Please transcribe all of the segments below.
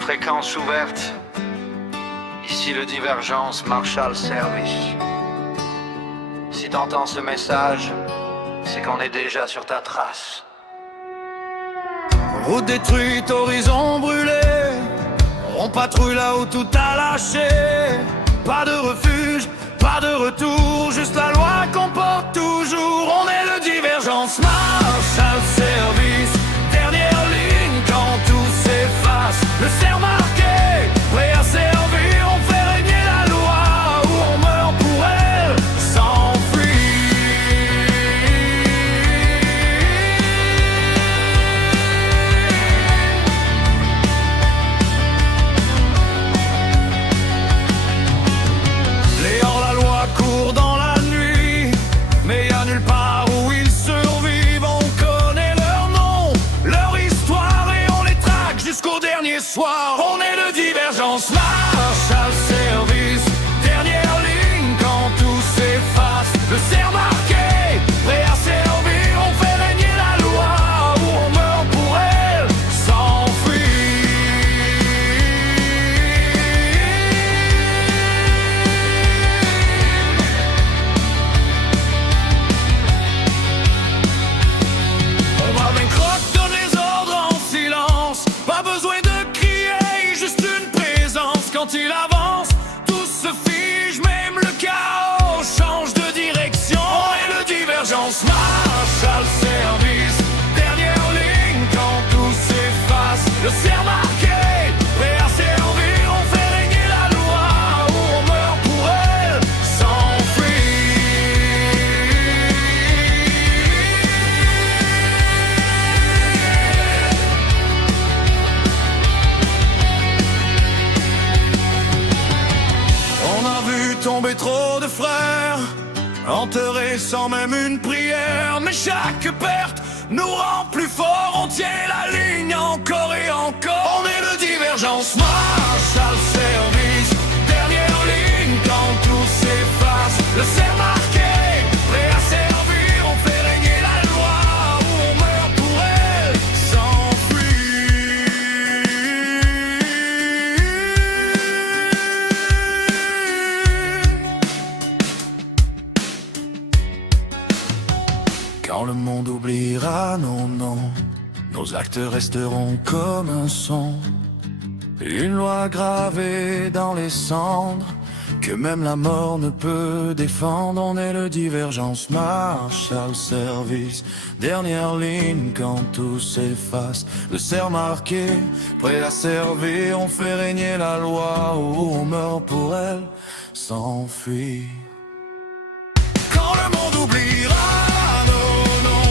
Fréquence ouverte. Ici le Divergence Marshall Service. Si t'entends ce message, c'est qu'on est déjà sur ta trace. Route détruite, horizon brûlé, on patrouille là où tout a lâché. Pas de refuge, pas de retour, juste la loi qu'on porte toujours. On est le Divergence Marshall Service. Dernière ligne quand tout s'efface. Le cerf marqué, prêt à servir. On fait régner la loi ou on meurt pour elle, s'enfuir. Les hors-la-loi courent dans la nuit, mais y a nulle part où ils survivent. On connaît leur nom, leur histoire et on les traque jusqu'au dernier soir. On est le Divergence Marshall Service. Dernière ligne quand tout s'efface. Le cerf marqué, prêt à servir. On fait régner la loi ou on meurt pour elle, On va vaincre, donne les ordres en silence. Pas besoin de crier, juste une présence. Quand il avance, tout se fige, même le chaos change de direction. On est le Divergence Marshall Service. Dernière ligne quand tout s'efface. Le cerf marqué, prêt à servir. On fait régner la loi ou on meurt pour elle, On a vu tomber trop de frères, enterrés sans même une prière. Mais chaque perte nous rend plus forts. On tient la ligne encore et encore. On est le Divergence Marshall Service. Dernière ligne quand tout s'efface. Le cerf marqué, prêt à servir. On fait régner la loi ou on meurt pour elle, Quand le monde oubliera nos noms, nos actes resteront comme un son. Une loi gravée dans les cendres, que même la mort ne peut défendre. On est le Divergence Marshall Service. Dernière ligne quand tout s'efface. Le cerf marqué, prêt à servir. On fait régner la loi ou on meurt pour elle, s'enfuir. Quand le monde oubliera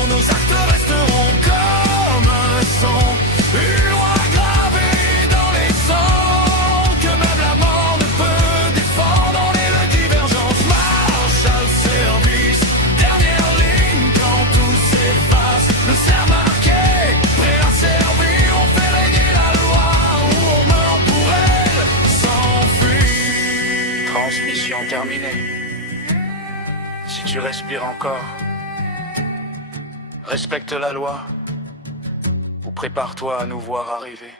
nos actes resteront comme un son. Une loi gravée dans les sangs, que même la mort ne peut défendre. On est le Divergence Marshall Service. Dernière ligne quand tout s'efface. Le cerf marqué, prêt à servir. On fait régner la loi ou on meurt pour elle, s'enfuir. Transmission terminée. Si tu respires encore, respecte la loi ou prépare-toi à nous voir arriver.